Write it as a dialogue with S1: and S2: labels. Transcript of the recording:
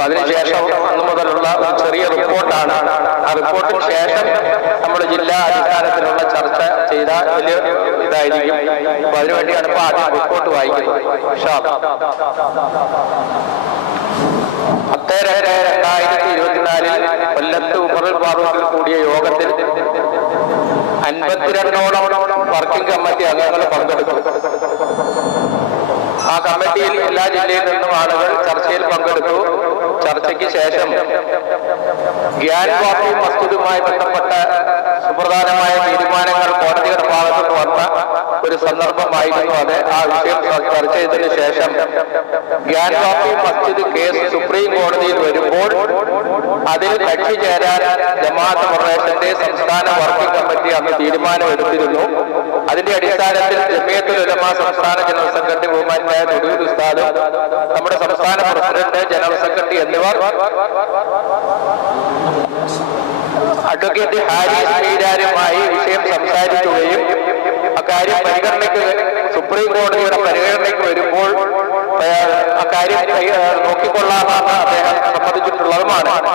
S1: അപ്പൊ അതിനുശേഷം അന്ന് മുതലുള്ള ഒരു ചെറിയ റിപ്പോർട്ടാണ്. ആ റിപ്പോർട്ടിന് ശേഷം നമ്മുടെ ജില്ലാ അടിസ്ഥാനത്തിലുള്ള ചർച്ച ചെയ്ത വലിയ ഇതായിരിക്കും. അപ്പൊ അതിനുവേണ്ടിയാണ് ഇപ്പൊ ആദ്യം റിപ്പോർട്ട് വായിക്കുന്നത്. അല്ലാ. പത്തേഴ് രണ്ടായിരത്തി ഇരുപത്തിനാലിൽ കൊല്ലത്ത് ഉമറിൽ കൂടിയ യോഗത്തിൽ അൻപത്തിരണ്ടോളം വർക്കിംഗ് കമ്മിറ്റി അംഗങ്ങൾ പങ്കെടുത്തു. ആ കമ്മിറ്റിയിൽ എല്ലാ ജില്ലയിൽ നിന്നും ആളുകൾ ചർച്ചയിൽ പങ്കെടുത്തു. ചർച്ചയ്ക്ക് ശേഷം ഗ്യാൻ വാപ്പി മസ്ജിദുമായി ബന്ധപ്പെട്ട സുപ്രധാനമായ തീരുമാനങ്ങൾ കോടതിയുടെ ഭാഗത്ത് വന്ന ഒരു സന്ദർഭമായിരുന്നു അത്. ആ വിഷയം ചർച്ച ചെയ്തതിനു ശേഷം Gyanvapi Masjid case supreme കോടതിയിൽ വരുമ്പോൾ അതിൽ കക്ഷി ചേരാൻ ജമാഅത്ത് ഫെഡറേഷന്റെ സംസ്ഥാന വർക്കിംഗ് കമ്മിറ്റി അന്ന് തീരുമാനമെടുത്തിരുന്നു. അതിന്റെ അടിസ്ഥാനത്തിൽ ജമിയത്തുൽ ഉലമ സംസ്ഥാന ജനറൽ സെക്രട്ടറി ബഹുമാനായ തൊടിയൂർ ഉസ്താദ് നമ്മുടെ സംസ്ഥാന പ്രസിഡന്റ് ജനറൽ സെക്രട്ടറി എന്നിവർ അഡ്വക്കേറ്റ് ഹാരിസ് മീരാരുമായി വിഷയം സംസാരിക്കുകയും അക്കാര്യം പരിഗണനയ്ക്ക് സുപ്രീം കോടതിയുടെ പരിഗണനയ്ക്ക് വരുമ്പോൾ അക്കാര്യം നോക്കിക്കൊള്ളാമെന്ന് അദ്ദേഹം സമ്മതിച്ചിട്ടുള്ളതുമാണ്.